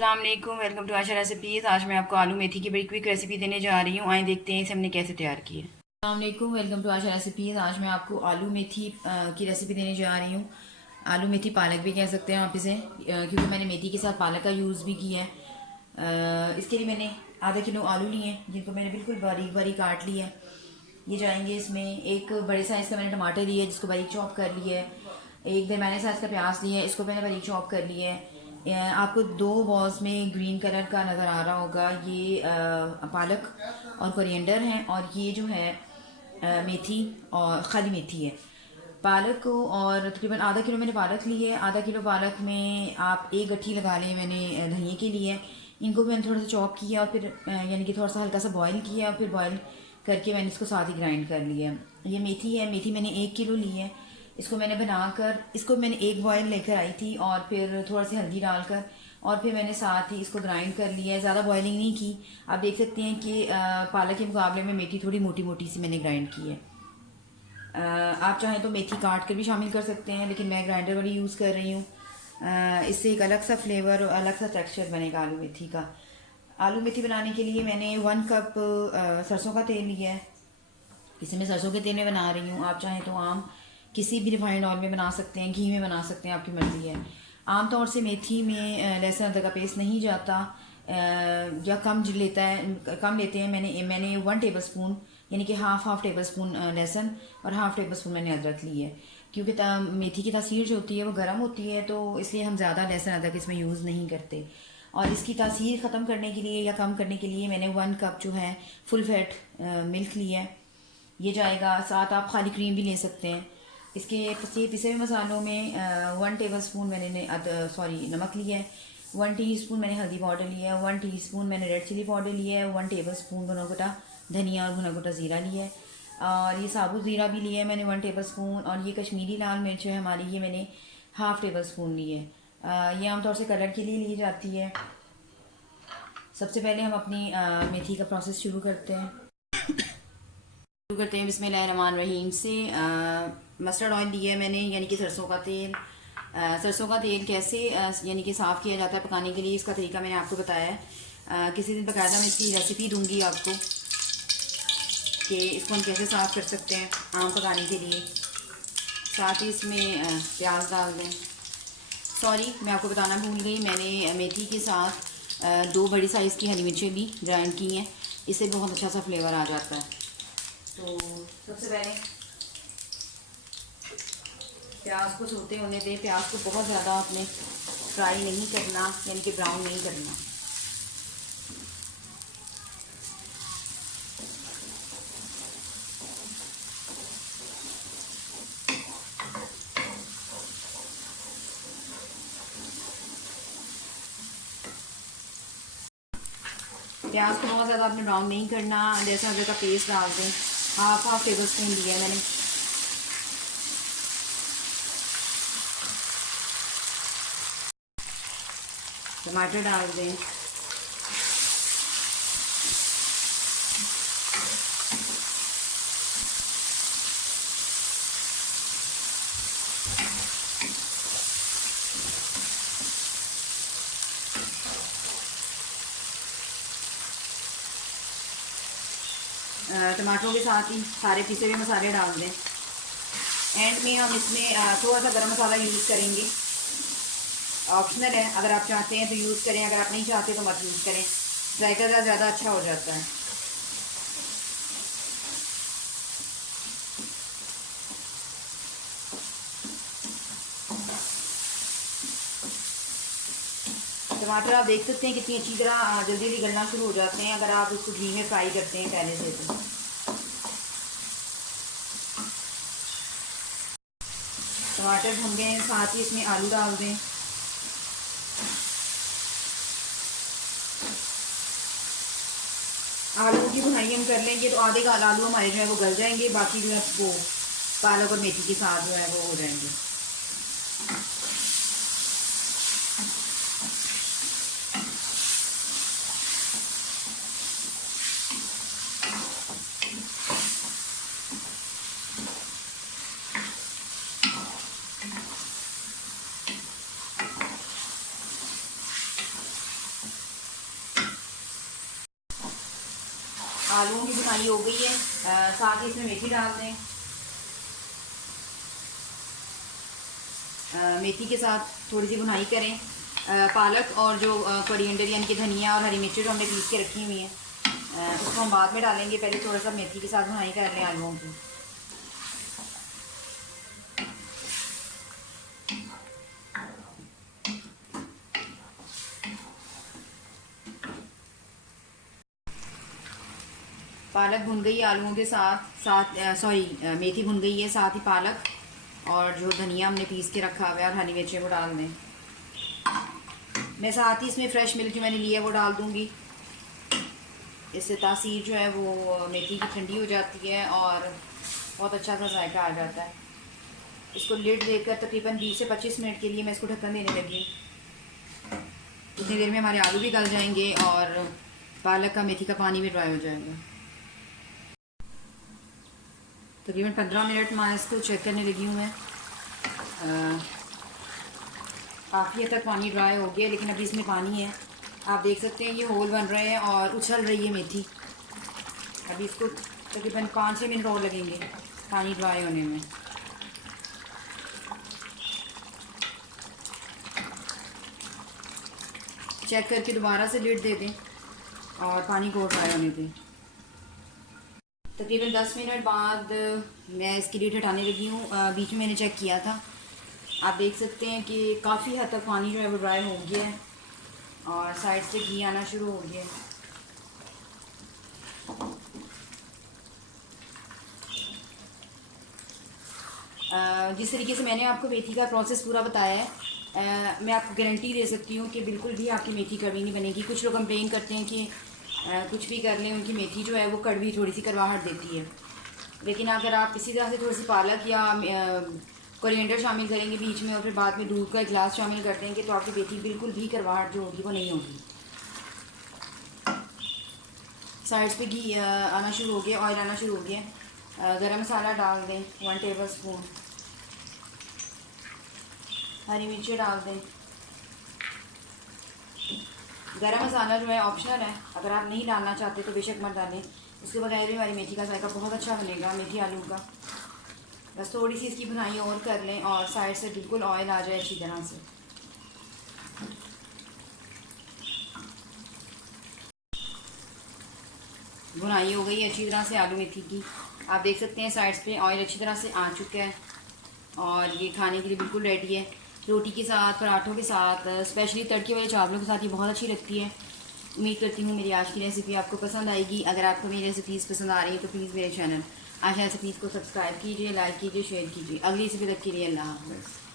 अस्सलाम वालेकुम, welcome to Asha recipes. आज मैं आपको आलू मेथी की बड़ी क्विक रेसिपी देने जा रही हूँ। आइए देखते हैं इसे हमने कैसे तैयार की है। अस्सलाम वालेकुम, वेलकम टू आशा रेसिपीज़। आज मैं आपको आलू मेथी की रेसिपी देने जा रही हूँ। आलू मेथी पालक भी कह सकते हैं आप इसे, क्योंकि मैंने मेथी के साथ पालक का यूज़ भी किया है। इसके लिए मैंने आधा किलो आलू लिए हैं, जिनको मैंने बिल्कुल बारीक बारीक काट लिया है। ये जाएंगे इसमें। एक बड़े साइज़ का मैंने टमाटर लिया है, जिसको बारीक चॉप कर लिया है। एक दरमियाने साइज़ का प्याज लिया है, इसको मैंने बारीक चॉप कर लिया है। आपको दो बॉल्स में ग्रीन कलर का नज़र आ रहा होगा, ये पालक और कोरिएंडर हैं, और ये जो है मेथी और खाली मेथी है। पालक को और तकरीबन आधा किलो मैंने पालक ली है। आधा किलो पालक में आप एक गट्ठी लगा लें मैंने धनिए के लिए। इनको भी मैंने थोड़ा सा चॉप किया और फिर यानी कि थोड़ा सा हल्का सा बॉईल किया और फिर बॉईल करके मैंने इसको साथ ही ग्राइंड कर लिया। ये मेथी है, मेथी मैंने 1 किलो ली है। इसको मैंने बनाकर, इसको मैंने एक बॉयल लेकर आई थी और फिर थोड़ा सी हल्दी डालकर और फिर मैंने साथ ही इसको ग्राइंड कर लिया है। ज़्यादा बॉयलिंग नहीं की। आप देख सकते हैं कि पालक के मुकाबले में मेथी थोड़ी मोटी मोटी सी मैंने ग्राइंड की है। आप चाहें तो मेथी काट कर भी शामिल कर सकते हैं, लेकिन मैं ग्राइंडर वाली यूज़ कर रही हूँ। इससे एक अलग सा फ्लेवर और अलग सा टेक्सचर बनेगा आलू मेथी का। आलू मेथी बनाने के लिए मैंने 1 कप सरसों का तेल लिया है। इसे मैं सरसों के तेल में बना रही हूँ। आप चाहें तो आम किसी भी रिफाइंड ऑयल में बना सकते हैं, घी में बना सकते हैं, आपकी मर्ज़ी है। आमतौर से मेथी में लहसुन अदरक का पेस्ट नहीं जाता, या कम लेते हैं। मैंने 1 टेबल स्पून यानी कि हाफ़ टेबल स्पून लहसुन और हाफ़ टेबल स्पून मैंने अदरक ली है। क्योंकि मेथी की तासीर जो होती है वो गर्म होती है, तो इसलिए हम ज़्यादा लहसुन अदरक इसमें यूज़ नहीं करते। और इसकी तासीर ख़त्म करने के लिए या कम करने के लिए मैंने 1 कप जो है फुल फैट मिल्क लिया है। ये जाएगा। साथ आप खाली क्रीम भी ले सकते हैं। इसके पिसे हुए मसालों में 1 टेबल स्पून मैंने नमक लिया है। 1 टीस्पून मैंने हल्दी पाउडर लिया है। 1 टीस्पून मैंने रेड चिली पाउडर लिया है। 1 टेबल स्पून भुना कुटा धनिया और भुना कुटा ज़ीरा लिया है। और ये साबुत ज़ीरा भी लिया है मैंने 1 टेबल स्पून। और ये कश्मीरी लाल मिर्च है हमारी, ये मैंने हाफ़ टेबल स्पून ली है। ये आमतौर से कलर के लिए ली जाती है। सबसे पहले हम अपनी मेथी का प्रोसेस शुरू करते हैं। शुरू करते हैं बिस्मिल्लाहिर्रहमानिर्रहीम से। मस्टर्ड ऑयल लिया है मैंने, यानी कि सरसों का तेल। सरसों का तेल कैसे यानी कि साफ़ किया जाता है पकाने के लिए, इसका तरीका मैंने आपको बताया है। किसी दिन बाकायदा मैं इसकी रेसिपी दूंगी आपको कि इसको हम कैसे साफ़ कर सकते हैं आम पकाने के लिए। साथ ही इसमें प्याज डाल दें। सॉरी, मैं आपको बताना भूल गई, मैंने मेथी के साथ 2 बड़ी साइज़ की हरी मिर्चें भी ग्राइंड की हैं। इससे बहुत अच्छा सा फ्लेवर आ जाता है। तो सबसे पहले प्याज को सोते होने दें। प्याज को बहुत ज़्यादा आपने फ्राई नहीं करना, यानी कि ब्राउन नहीं करना। प्याज को बहुत ज़्यादा आपने ब्राउन नहीं करना। जैसे अदरक का पेस्ट डाल दें, हाफ टेबल स्पून लिया है मैंने। टमाटर डाल दें। टमाटरों के साथ ही सारे पिसे हुए मसाले डाल दें। एंड में हम इसमें थोड़ा सा गरम मसाला यूज़ करेंगे। ऑप्शनल है, अगर आप चाहते हैं तो यूज़ करें, अगर आप नहीं चाहते तो मत यूज़ करें। जायका ज़्यादा अच्छा हो जाता है। टमाटर आप देख सकते हैं कितनी अच्छी तरह जल्दी जल्दी गलना शुरू हो जाते हैं अगर आप उसको घी में फ्राई करते हैं पहले से। तो टमाटर भून गए, साथ ही इसमें आलू डाल दें। आलू की भुनाई हम कर लेंगे तो आधे का आलू हमारे जो है वो गल जाएंगे, बाकी जो है वो पालक और मेथी के साथ जो है वो हो जाएंगे। आलूओं की बुनाई हो गई है। साथ ही इसमें मेथी डाल दें। मेथी के साथ थोड़ी सी बुनाई करें। पालक और जो कोरिएंडर यानी कि धनिया और हरी मिर्ची जो हमने पीस के रखी हुई हैं उसको हम बाद में डालेंगे। पहले थोड़ा सा मेथी के साथ बुनाई कर लें आलूओं की। पालक भुन गई है आलूओं के साथ मेथी भुन गई है, साथ ही पालक और जो धनिया हमने पीस के रखा हुआ है और हरी मिर्ची वो डाल दें। मैं साथ ही इसमें फ्रेश मिल्क जो मैंने लिया है वो डाल दूँगी। इससे तासीर जो है वो मेथी की ठंडी हो जाती है और बहुत अच्छा सा जायका आ जाता है। इसको लिड देकर तकरीबन 20 से 25 मिनट के लिए मैं इसको ढक्कन देने लगी। उतनी देर में हमारे आलू भी गल जाएंगे और पालक का मेथी का पानी भी ड्राई हो जाएगा। तकरीबन 15 मिनट मैं इसको चेक करने लगी हूँ मैं। काफ़ी हद तक पानी ड्राई हो गया, लेकिन अभी इसमें पानी है। आप देख सकते हैं ये होल बन रहे हैं और उछल रही है मेथी। अभी इसको तकरीबन 5-6 मिनट और लगेंगे पानी ड्राई होने में। चेक करके दोबारा से लिड दे दें और पानी को ड्राई होने दें। तकरीबन 10 मिनट बाद मैं इसकी लिड हटाने लगी हूँ। बीच में मैंने चेक किया था। आप देख सकते हैं कि काफ़ी हद तक पानी जो है वो ड्राई हो गया है और साइड से घी आना शुरू हो गया है। जिस तरीके से मैंने आपको मेथी का प्रोसेस पूरा बताया है, मैं आपको गारंटी दे सकती हूँ कि बिल्कुल भी आपकी मेथी कड़वी नहीं बनेगी। कुछ लोग कंप्लेन करते हैं कि कुछ भी कर लें उनकी मेथी जो है वो कड़वी थोड़ी सी करवाहट देती है, लेकिन अगर आप इसी तरह से थोड़ी सी पालक या कोरिएंडर शामिल करेंगे बीच में और फिर बाद में दूध का एक गिलास शामिल कर देंगे तो आपकी मेथी बिल्कुल भी करवाहट जो होगी वो नहीं होगी। साइड्स पे घी आना शुरू हो गया, ऑयल आना शुरू हो गया। गरम मसाला डाल दें 1 टेबल स्पून। हरी मिर्ची डाल दें। गरम मसाला जो है ऑप्शनल है, अगर आप नहीं डालना चाहते तो बेशक मत डालें। उसके बगैर भी हमारी मेथी का जायका बहुत अच्छा बनेगा, मेथी आलू का। बस थोड़ी सी इसकी भुनाई और कर लें और साइड से बिल्कुल ऑयल आ जाए अच्छी तरह से। भुनाई हो गई अच्छी तरह से आलू मेथी की। आप देख सकते हैं साइड्स पे ऑयल अच्छी तरह से आ चुका है और ये खाने के लिए बिल्कुल रेडी है। रोटी के साथ, पराठों के साथ, स्पेशली तड़के वाले चावलों के साथ ये बहुत अच्छी लगती है। उम्मीद करती हूँ मेरी आज की रेसिपी आपको पसंद आएगी। अगर आपको मेरी रेसिपीज़ पसंद आ रही है तो प्लीज़ मेरे चैनल आशा रेसिपीज़ को सब्सक्राइब कीजिए, लाइक कीजिए, शेयर कीजिए। अगली रेसिपी तक के लिए अल्लाह हाफ़िज़।